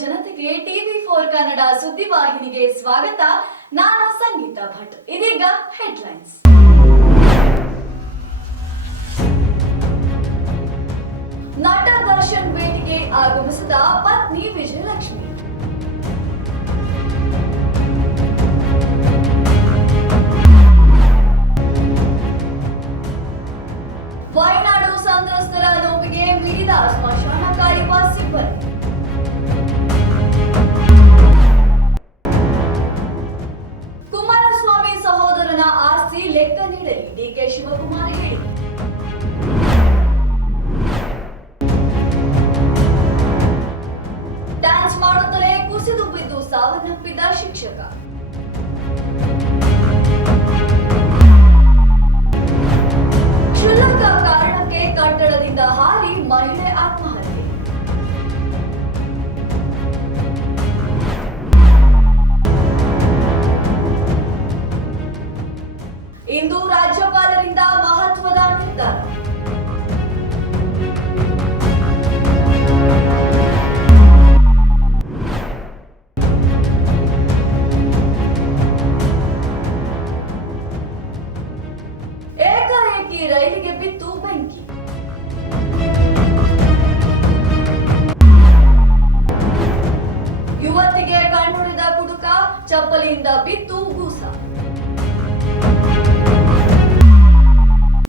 ಜನತೆಗೆ ಟಿವಿ4 ಕನ್ನಡ ಸುದ್ದಿವಾಹಿನಿಗೆ ಸ್ವಾಗತ. ನಾನು ಸಂಗೀತ ಭಟ್. ಇದೀಗ ಹೆಡ್ಲೈನ್ಸ್. ನಟ ದರ್ಶನ್ ಭೇಟಿಗೆ ಆಗಮಿಸಿದ ಪತ್ನಿ ವಿಜಯಲಕ್ಷ್ಮಿ. ವಯನಾಡು ಸಂತ್ರಸ್ತರ ನೋವಿಗೆ ಮಿಡಿದ ಸ್ಮಶಾನ ಕಾಯುವ ಸಿಬ್ಬಂದಿ. ಕುಮಾರಸ್ವಾಮಿ ಸಹೋದರನ ಆಸ್ತಿ ಲೆಕ್ಕ ನೀಡಲಿ ಡಿಕೆ ಶಿವಕುಮಾರ್ ಹೇಳಿಕೆ. ಡ್ಯಾನ್ಸ್ ಮಾಡುತ್ತಲೇ ಕುಸಿದು ಬಿದ್ದು ಸಾವನ್ನಪ್ಪಿದ ಶಿಕ್ಷಕ. ಕ್ಷುಲ್ಲಕ ಕಾರಣಕ್ಕೆ ಕಟ್ಟಡದಿಂದ ಹಾರಿ ಮಹಿಳೆ ಆತ್ಮಹತ್ಯೆ. ಇಂದು ರಾಜ್ಯಪಾಲರಿಂದ ಮಹತ್ವದ ನಿರ್ಧಾರ. ಏಕಾಏಕಿ ರೈಲಿಗೆ ಬಿದ್ದು ಬೆಂಕಿ. ಯುವತಿಗೆ ಕಣ್ಣೊಡೆದ ಕುಡುಕ, ಚಪ್ಪಲಿಯಿಂದ ಬಿದ್ದು ಗೂಸ.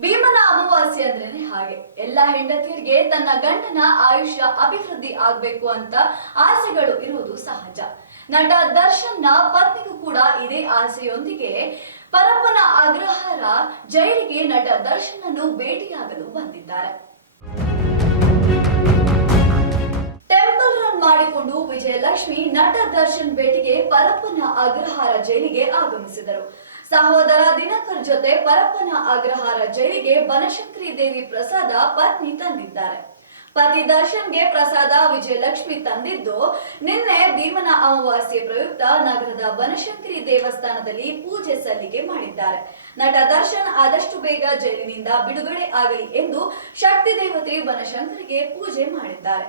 ಭೀಮನ ಅಮಾವಾಸ್ಯೆ ಅಂದ್ರೇನೆ ಹಾಗೆ. ಎಲ್ಲ ಹೆಂಡತಿಯರಿಗೆ ತನ್ನ ಗಂಡನ ಆಯುಷ್ಯ ಅಭಿವೃದ್ಧಿ ಆಗ್ಬೇಕು ಅಂತ ಆಸೆಗಳು ಇರುವುದು ಸಹಜ. ನಟ ದರ್ಶನ್ನ ಪತ್ನಿಗೂ ಕೂಡ ಇದೇ ಆಸೆಯೊಂದಿಗೆ ಪರಪ್ಪನ ಅಗ್ರಹಾರ ಜೈಲಿಗೆ ನಟ ದರ್ಶನ್ ಅನ್ನು ಭೇಟಿಯಾಗಲು ಬಂದಿದ್ದಾರೆ. ಟೆಂಪಲ್ ರನ್ ಮಾಡಿಕೊಂಡು ವಿಜಯಲಕ್ಷ್ಮಿ ನಟ ದರ್ಶನ್ ಭೇಟಿಗೆ ಪರಪ್ಪನ ಅಗ್ರಹಾರ ಜೈಲಿಗೆ ಆಗಮಿಸಿದರು. ಸಹೋದರ ದಿನಕರ್ ಜೊತೆ ಪರಪ್ಪನ ಅಗ್ರಹಾರ ಜೈಲಿಗೆ ಬನಶಂಕರಿ ದೇವಿ ಪ್ರಸಾದ ಪತ್ನಿ ತಂದಿದ್ದಾರೆ. ಪತಿ ದರ್ಶನ್ಗೆ ಪ್ರಸಾದ ವಿಜಯಲಕ್ಷ್ಮಿ ತಂದಿದ್ದು, ನಿನ್ನೆ ಭೀಮನ ಅಮಾವಾಸ್ಯೆ ಪ್ರಯುಕ್ತ ನಗರದ ಬನಶಂಕರಿ ದೇವಸ್ಥಾನದಲ್ಲಿ ಪೂಜೆ ಸಲ್ಲಿಕೆ ಮಾಡಿದ್ದಾರೆ. ನಟ ದರ್ಶನ್ ಆದಷ್ಟು ಬೇಗ ಜೈಲಿನಿಂದ ಬಿಡುಗಡೆ ಆಗಲಿ ಎಂದು ಶಕ್ತಿ ದೇವತೆ ಬನಶಂಕರಿಗೆ ಪೂಜೆ ಮಾಡಿದ್ದಾರೆ.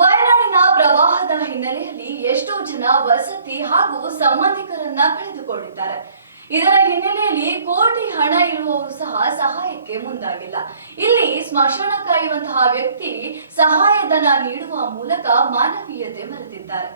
ವಯನಾಡಿನ ಪ್ರವಾಹದ ಹಿನ್ನೆಲೆಯಲ್ಲಿ ಎಷ್ಟೋ ಜನ ವಸತಿ ಹಾಗೂ ಸಂಬಂಧಿಕರನ್ನ ಕಳೆದುಕೊಂಡಿದ್ದಾರೆ. ಇದರ ಹಿನ್ನೆಲೆಯಲ್ಲಿ ಕೋಟಿ ಹಣ ಇರುವವರು ಸಹ ಸಹಾಯಕ್ಕೆ ಮುಂದಾಗಿಲ್ಲ. ಇಲ್ಲಿ ಸ್ಮಶಾನ ಕಾಯುವಂತಹ ವ್ಯಕ್ತಿ ಸಹಾಯಧನ ನೀಡುವ ಮೂಲಕ ಮಾನವೀಯತೆ ಮರೆತಿದ್ದಾರೆ.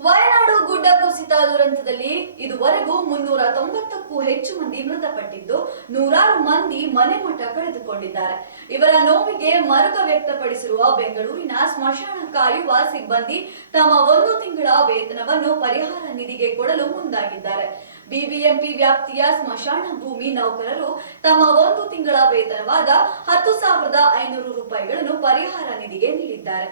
ವಯನಾಡು ಗುಡ್ಡ ಕುಸಿತ ದುರಂತದಲ್ಲಿ ಇದುವರೆಗೂ 390ಕ್ಕೂ ಹೆಚ್ಚು ಮಂದಿ ಮೃತಪಟ್ಟಿದ್ದು, ನೂರಾರು ಮಂದಿ ಮನೆ ಮಠ ಕಳೆದುಕೊಂಡಿದ್ದಾರೆ. ಇವರ ನೋವಿಗೆ ಮರುಕ ವ್ಯಕ್ತಪಡಿಸಿರುವ ಬೆಂಗಳೂರಿನ ಸ್ಮಶಾನ ಕಾಯುವ ಸಿಬ್ಬಂದಿ ತಮ್ಮ 1 ತಿಂಗಳ ವೇತನವನ್ನು ಪರಿಹಾರ ನಿಧಿಗೆ ಕೊಡಲು ಮುಂದಾಗಿದ್ದಾರೆ. ಬಿಬಿಎಂಪಿ ವ್ಯಾಪ್ತಿಯ ಸ್ಮಶಾನ ಭೂಮಿ ನೌಕರರು ತಮ್ಮ 1 ತಿಂಗಳ ವೇತನವಾದ 10,500 ರೂಪಾಯಿಗಳನ್ನು ಪರಿಹಾರ ನಿಧಿಗೆ ನೀಡಿದ್ದಾರೆ.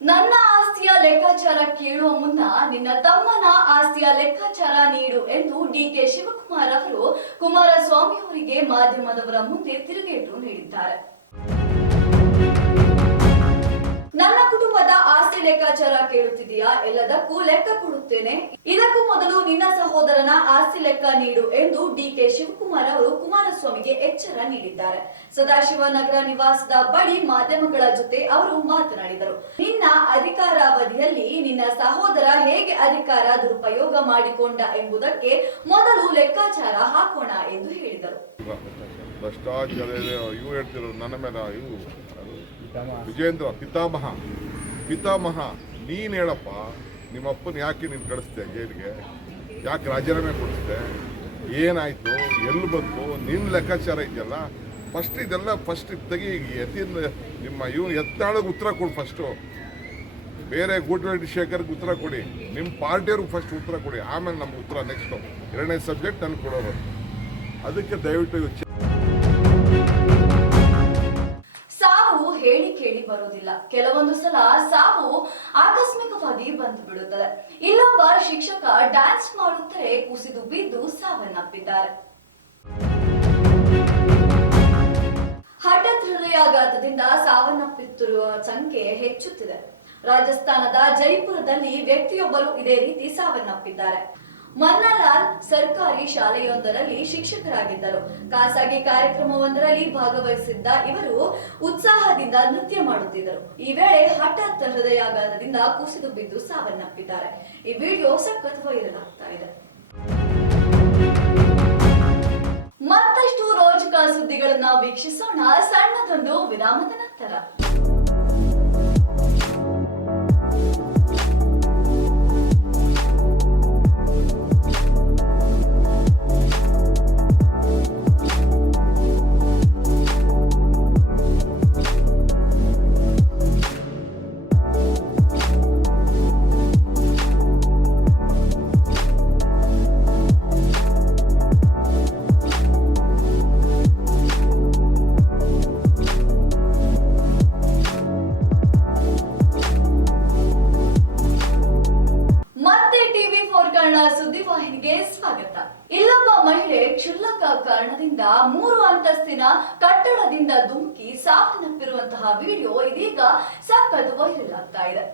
ನನ್ನ ಆಸ್ತಿಯ ಲೆಕ್ಕಾಚಾರ ಕೇಳುವ ಮುನ್ನ ನಿನ್ನ ತಮ್ಮನ ಆಸ್ತಿಯ ಲೆಕ್ಕಾಚಾರ ನೀಡು ಎಂದು ಡಿಕೆ ಶಿವಕುಮಾರ್ ಅವರು ಕುಮಾರಸ್ವಾಮಿ ಅವರಿಗೆ ಮಾಧ್ಯಮದವರ ಮುಂದೆ ತಿರುಗೇಟು ನೀಡಿದ್ದಾರೆ. ನನ್ನ ಕುಟುಂಬದ ಆಸ್ತಿ ಲೆಕ್ಕಾಚಾರ ಕೇಳುತ್ತಿದೆಯಾ? ಎಲ್ಲದಕ್ಕೂ ಲೆಕ್ಕ ಕೊಡುತ್ತೇನೆ. ಇದಕ್ಕೂ ಮೊದಲು ನಿನ್ನ ಸಹೋದರನ ಆಸ್ತಿ ಲೆಕ್ಕ ನೀಡು ಎಂದು ಡಿಕೆ ಶಿವಕುಮಾರ್ ಅವರು ಕುಮಾರಸ್ವಾಮಿಗೆ ಎಚ್ಚರ ನೀಡಿದ್ದಾರೆ. ಸದಾಶಿವನಗರ ನಿವಾಸದ ಬಳಿ ಮಾಧ್ಯಮಗಳ ಜೊತೆ ಅವರು ಮಾತನಾಡಿದರು. ನಿನ್ನ ಅಧಿಕಾರಾವಧಿಯಲ್ಲಿ ನಿನ್ನ ಸಹೋದರ ಹೇಗೆ ಅಧಿಕಾರ ದುರುಪಯೋಗ ಮಾಡಿಕೊಂಡ ಎಂಬುದಕ್ಕೆ ಮೊದಲು ಲೆಕ್ಕಾಚಾರ ಹಾಕೋಣ ಎಂದು ಹೇಳಿದರು. ವಿಜೇಂದ್ರ ಪಿತಾಮಹ ನೀನು ಹೇಳಪ್ಪ, ನಿಮ್ಮಪ್ಪನ ಯಾಕೆ ನೀನು ಕಳಿಸ್ದೆ ಜೈಲಿಗೆ? ಯಾಕೆ ರಾಜೀನಾಮೆ ಕೊಡಿಸ್ದೆ? ಏನಾಯಿತು? ಎಲ್ಲಿ ಬಂತು? ನಿನ್ನ ಲೆಕ್ಕಾಚಾರ ಇದೆಯಲ್ಲ, ಫಸ್ಟ್ ತೆಗಿ. ನಿಮ್ಮ ಎತ್ತಾಳಿಗೆ ಉತ್ತರ ಕೊಡು. ಫಸ್ಟು ಬೇರೆ ಗೂಡ್ರೆಡ್ಡಿ ಶೇಖರ್ಗೆ ಉತ್ತರ ಕೊಡಿ, ನಿಮ್ಮ ಪಾರ್ಟಿಯವ್ರಿಗೆ ಫಸ್ಟ್ ಉತ್ತರ ಕೊಡಿ, ಆಮೇಲೆ ನಮ್ಗೆ ಉತ್ತರ ನೆಕ್ಸ್ಟು. 2ನೇ ಸಬ್ಜೆಕ್ಟ್ ನನಗೆ ಕೊಡೋರು. ಅದಕ್ಕೆ ದಯವಿಟ್ಟು ಹೇಳಿ ಕೇಳಿ ಬರೋದಿಲ್ಲ. ಕೆಲವೊಂದು ಸಲ ಸಾವು ಆಕಸ್ಮಿಕವಾಗಿ ಬಂದು ಬಿಡುತ್ತದೆ. ಇಲ್ಲೊಬ್ಬ ಶಿಕ್ಷಕ ಡ್ಯಾನ್ಸ್ ಮಾಡುತ್ತಲೇ ಕುಸಿದು ಬಿದ್ದು ಸಾವನ್ನಪ್ಪಿದ್ದಾರೆ. ಹಠಾತ್ ಹೃದಯಾಘಾತದಿಂದ ಸಾವನ್ನಪ್ಪುತ್ತಿರುವ ಸಂಖ್ಯೆ ಹೆಚ್ಚುತ್ತಿದೆ. ರಾಜಸ್ಥಾನದ ಜೈಪುರದಲ್ಲಿ ವ್ಯಕ್ತಿಯೊಬ್ಬರು ಇದೇ ರೀತಿ ಸಾವನ್ನಪ್ಪಿದ್ದಾರೆ. ಮನ್ನಾಲಾಲ್ ಸರ್ಕಾರಿ ಶಾಲೆಯೊಂದರಲ್ಲಿ ಶಿಕ್ಷಕರಾಗಿದ್ದರು. ಖಾಸಗಿ ಕಾರ್ಯಕ್ರಮವೊಂದರಲ್ಲಿ ಭಾಗವಹಿಸಿದ್ದ ಇವರು ಉತ್ಸಾಹದಿಂದ ನೃತ್ಯ ಮಾಡುತ್ತಿದ್ದರು. ಈ ವೇಳೆ ಹಠಾತ್ ಹೃದಯಾಘಾತದಿಂದ ಕುಸಿದು ಬಿದ್ದು ಸಾವನ್ನಪ್ಪಿದ್ದಾರೆ. ಈ ವಿಡಿಯೋ ಸಖತ್ ವೈರಲ್ ಆಗ್ತಾ ಇದೆ. ಮತ್ತಷ್ಟು ರೋಚಕ ಸುದ್ದಿಗಳನ್ನ ವೀಕ್ಷಿಸೋಣ ಸಣ್ಣದೊಂದು ವಿರಾಮದ ನಂತರ. ಸುದ್ದಿವಾಹಿನಿಗೆ ಸ್ವಾಗತ. ಇಲ್ಲೊಬ್ಬ ಮಹಿಳೆ ಕ್ಷುಲ್ಲಕ ಕಾರಣದಿಂದ 3 ಅಂತಸ್ತಿನ ಕಟ್ಟಡದಿಂದ ಧುಮುಕಿ ಸಾವನ್ನಪ್ಪಿರುವಂತಹ ವಿಡಿಯೋ ಇದೀಗ ಸಖತ್ ವೈರಲ್ ಆಗ್ತಾ ಇದೆ.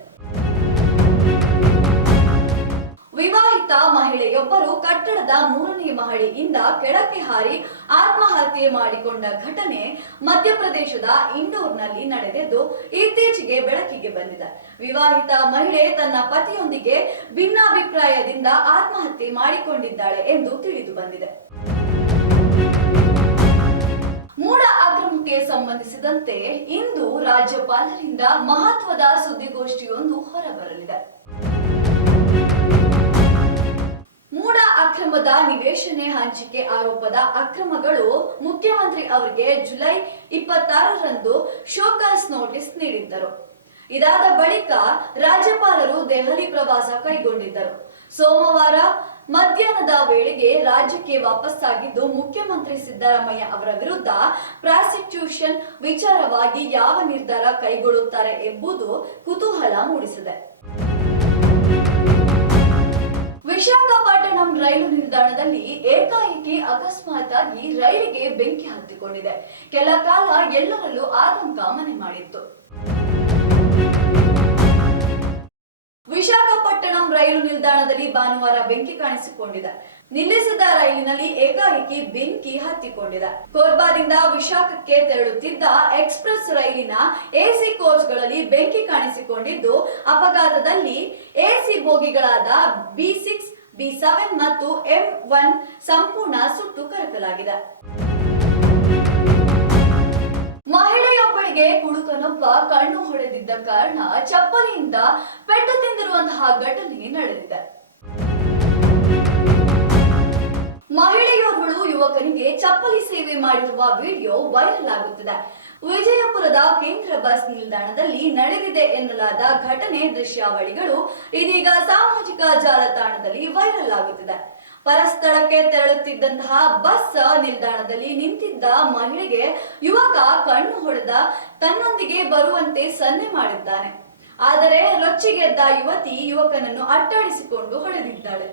ವಿವಾಹಿತ ಮಹಿಳೆಯೊಬ್ಬರು ಕಟ್ಟಡದ 3ನೇ ಮಹಡಿಯಿಂದ ಕೆಳಕ್ಕೆ ಹಾರಿ ಆತ್ಮಹತ್ಯೆ ಮಾಡಿಕೊಂಡ ಘಟನೆ ಮಧ್ಯಪ್ರದೇಶದ ಇಂದೋರ್ನಲ್ಲಿ ನಡೆದಿದ್ದು ಇತ್ತೀಚೆಗೆ ಬೆಳಕಿಗೆ ಬಂದಿದೆ. ವಿವಾಹಿತ ಮಹಿಳೆ ತನ್ನ ಪತಿಯೊಂದಿಗೆ ಭಿನ್ನಾಭಿಪ್ರಾಯದಿಂದ ಆತ್ಮಹತ್ಯೆ ಮಾಡಿಕೊಂಡಿದ್ದಾಳೆ ಎಂದು ತಿಳಿದು ಬಂದಿದೆ. ಮೂಡ ಅಕ್ರಮಕ್ಕೆ ಸಂಬಂಧಿಸಿದಂತೆ ಇಂದು ರಾಜ್ಯಪಾಲರಿಂದ ಮಹತ್ವದ ಸುದ್ದಿಗೋಷ್ಠಿಯೊಂದು ಹೊರಬರಲಿದೆ. ಮೂಡ ಅಕ್ರಮದ ನಿವೇಶನ ಹಂಚಿಕೆ ಆರೋಪದ ಅಕ್ರಮಗಳು ಮುಖ್ಯಮಂತ್ರಿ ಅವರಿಗೆ ಜುಲೈ 26ರಂದು ಶೋಕಾಸ್ ನೋಟಿಸ್ ನೀಡಿದ್ದರು. ಇದಾದ ಬಳಿಕ ರಾಜ್ಯಪಾಲರು ದೆಹಲಿ ಪ್ರವಾಸ ಕೈಗೊಂಡಿದ್ದರು. ಸೋಮವಾರ ಮಧ್ಯಾಹ್ನದ ವೇಳೆಗೆ ರಾಜ್ಯಕ್ಕೆ ವಾಪಸ್ಸಾಗಿದ್ದು ಮುಖ್ಯಮಂತ್ರಿ ಸಿದ್ದರಾಮಯ್ಯ ಅವರ ವಿರುದ್ಧ ಪ್ರಾಸಿಕ್ಯೂಷನ್ ವಿಚಾರವಾಗಿ ಯಾವ ನಿರ್ಧಾರ ಕೈಗೊಳ್ಳುತ್ತಾರೆ ಎಂಬುದು ಕುತೂಹಲ ಮೂಡಿಸಿದೆ. ವಿಶಾಖಪಟ್ಟಣಂ ರೈಲು ನಿಲ್ದಾಣದಲ್ಲಿ ಏಕಾಏಕಿ ಅಕಸ್ಮಾತ್ ಆಗಿ ರೈಲಿಗೆ ಬೆಂಕಿ ಹತ್ತಿಕೊಂಡಿದೆ. ಕೆಲ ಕಾಲ ಎಲ್ಲರಲ್ಲೂ ಆತಂಕ ಮನೆ ಮಾಡಿತ್ತು. ವಿಶಾಖಪಟ್ಟಣಂ ರೈಲು ನಿಲ್ದಾಣದಲ್ಲಿ ಭಾನುವಾರ ಬೆಂಕಿ ಕಾಣಿಸಿಕೊಂಡಿದೆ. ನಿಲ್ಲಿಸಿದ ರೈಲಿನಲ್ಲಿ ಏಕಾಏಕಿ ಬೆಂಕಿ ಹತ್ತಿಕೊಂಡಿದೆ. ಕೋರ್ಬಾದಿಂದ ವಿಶಾಖಕ್ಕೆ ತೆರಳುತ್ತಿದ್ದ ಎಕ್ಸ್ಪ್ರೆಸ್ ರೈಲಿನ ಎಸಿ ಕೋಚ್ಗಳಲ್ಲಿ ಬೆಂಕಿ ಕಾಣಿಸಿಕೊಂಡಿದ್ದು, ಅಪಘಾತದಲ್ಲಿ ಎಸಿ ಬೋಗಿಗಳಾದ B6, B7 ಮತ್ತು M1 ಸಂಪೂರ್ಣ ಸುಟ್ಟು ಕರಕಲಾಗಿದೆ. ಮಹಿಳೆಯೊಬ್ಬಳಿಗೆ ಕುಡುಕನೊಬ್ಬ ಕಣ್ಣು ಹೊಡೆದಿದ್ದ ಕಾರಣ ಚಪ್ಪಲಿಯಿಂದ ಪೆಟ್ಟು ತಿಂದಿರುವಂತಹ ಘಟನೆ ನಡೆದಿದೆ. ಮಹಿಳೆಯೋರ್ವಳು ಯುವಕನಿಗೆ ಚಪ್ಪಲಿ ಸೇವೆ ಮಾಡಿರುವ ವಿಡಿಯೋ ವೈರಲ್ ಆಗುತ್ತಿದೆ. ವಿಜಯಪುರದ ಕೇಂದ್ರ ಬಸ್ ನಿಲ್ದಾಣದಲ್ಲಿ ನಡೆದಿದೆ ಎನ್ನಲಾದ ಘಟನೆ ದೃಶ್ಯಾವಳಿಗಳು ಇದೀಗ ಸಾಮಾಜಿಕ ಜಾಲತಾಣದಲ್ಲಿ ವೈರಲ್ ಆಗುತ್ತಿದೆ. ಪರಸ್ಥಳಕ್ಕೆ ತೆರಳುತ್ತಿದ್ದಂತಹ ಬಸ್ ನಿಲ್ದಾಣದಲ್ಲಿ ನಿಂತಿದ್ದ ಮಹಿಳೆಗೆ ಯುವಕ ಕಣ್ಣು ಹೊಡೆದ ತನ್ನೊಂದಿಗೆ ಬರುವಂತೆ ಸನ್ನೆ ಮಾಡಿದ್ದಾನೆ. ಆದರೆ ರೊಚ್ಚಿಗೆದ್ದ ಯುವತಿ ಯುವಕನನ್ನು ಅಟ್ಟಾಡಿಸಿಕೊಂಡು ಹೊಡೆದಿದ್ದಾಳೆ.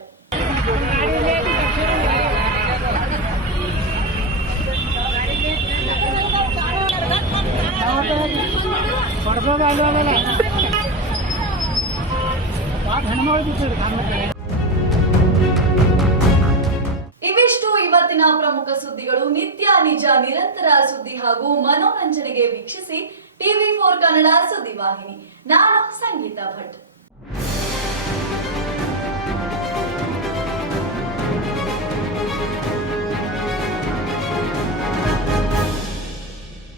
ಇವಿಷ್ಟು ಇವತ್ತಿನ ಪ್ರಮುಖ ಸುದ್ದಿಗಳು. ನಿತ್ಯ ನಿಜ ನಿರಂತರ ಸುದ್ದಿ ಹಾಗೂ ಮನೋರಂಜನೆಗೆ ವೀಕ್ಷಿಸಿ TV4 ಕನ್ನಡ ಸುದ್ದಿವಾಹಿನಿ. ನಾನು ಸಂಗೀತಾ ಭಟ್.